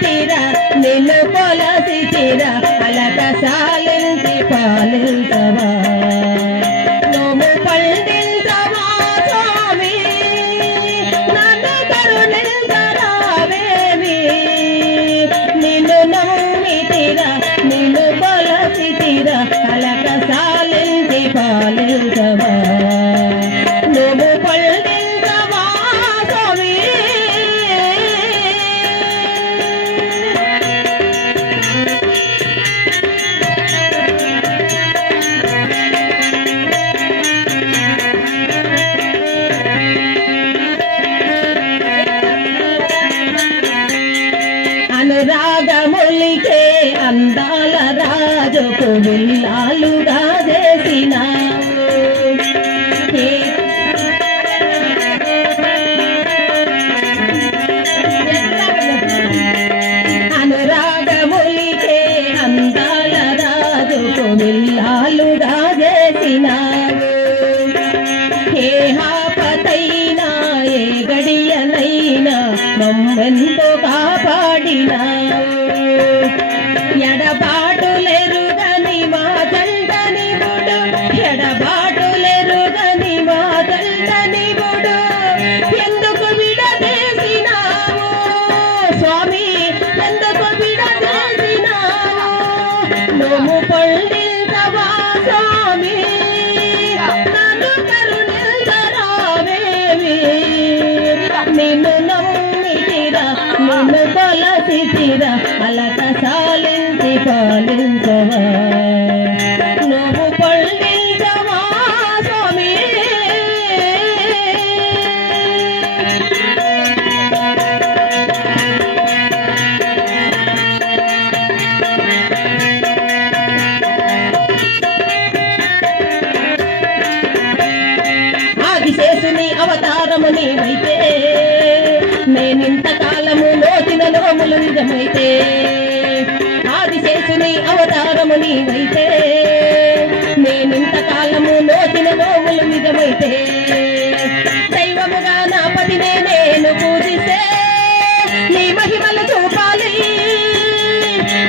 తీరా నిన్ను కొలసి తీరా అలక సాలించి పాలించవా నోము పండించవా స్వామి నన్ను కరుణించరావేమి నిన్ను నమ్మి తీరా నిన్ను కొలసి తీరా అలక సాలించి పాలించవా నోము పండించవా స్వామి అనురాగములికే అందాల రాజుకు విల్లాలుగా చేసినావు అనురాగములికే అందాల రాజుకు విల్లాలుగా చేసినావు ఏ ఆపతైనా ఏ గడియనైనా మమ్మెంతో కాపాడినావు ఎడబాటులెరుగని మా తండ్రి బుడు ఎడబాటులెరుగని మా తండ్రి బుడు ఎందుకు విడదీసినావు స్వామి ఎందుకు విడదీసినావు నోము పండించవా స్వామి నన్ను కరుణించరావేమి నిన్ను నమ్మి తీరా నిన్ను కొలసి తీరా అలక సాలించి పాలించవా నువ్వు పండించవా స్వామి ఆదిశేషుని అవతారము నీవైతే నేనింతకాలము నోచిన నోములు నిజమైతే ఆదిశేషుని అవతారము నీవైతే నేనింతకాలము నోచిన నోములు నిజమైతే దైవముగా నా పదినే నేను పూజిస్తే నీ మహిమలు చూపాలి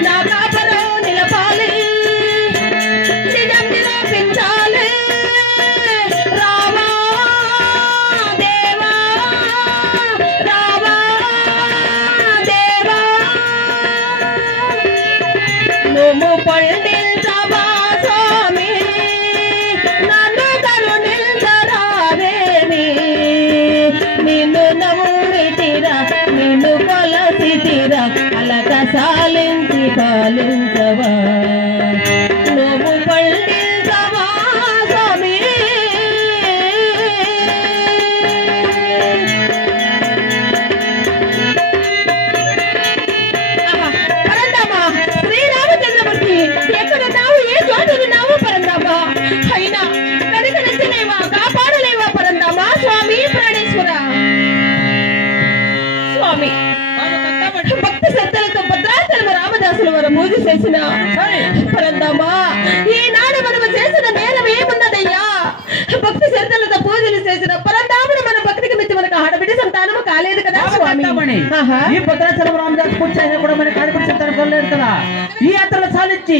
నా కాపలో నిలపాలి నిజం నిరూపించాలి రావా దేవా రావా దేవా నువ్వు పండించవా స్వామి నన్ను కరుణించరావేమి నిన్ను నమ్మి తీరా నిన్ను కొలసి తీరా అలక సాలించి పాలించవా నువ్వు పండించవా స్వామి పరందామా శ్రీరామచంద్రమూర్తి ఎక్కడున్నావు ఏ చోటున్నావు పరందామా అయినా కనికరించలేవా కాపాడలేవా పరందామా స్వామి ప్రాణేశ్వర స్వామి భక్తి శ్రద్ధలతో భద్రాచలమ రామదాసుల వారు పూజ చేసిన పరందామా ఈనాడు మనము చేసిన నేరం ఏమున్నదయ్యా భక్తి శ్రద్ధలతో పూజలు చేసిన పరందాముడు మన భక్తికి మెచ్చి మనకు ఆడబిడ్డ సంతానము కాలేదు కదా స్వామి ఈ భద్రాచలం రామదాస్ పూజ అయినా కూడా మనకి ఆడబిడ్డ సంతానం కలలేదు కదా ఈ యాత్రలో సాధించి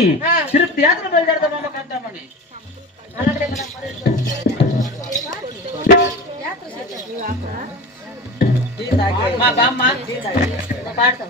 తిరుపతి యాత్ర బయలుదేరదామా కద్దామని మా బామ్మ పాడతాం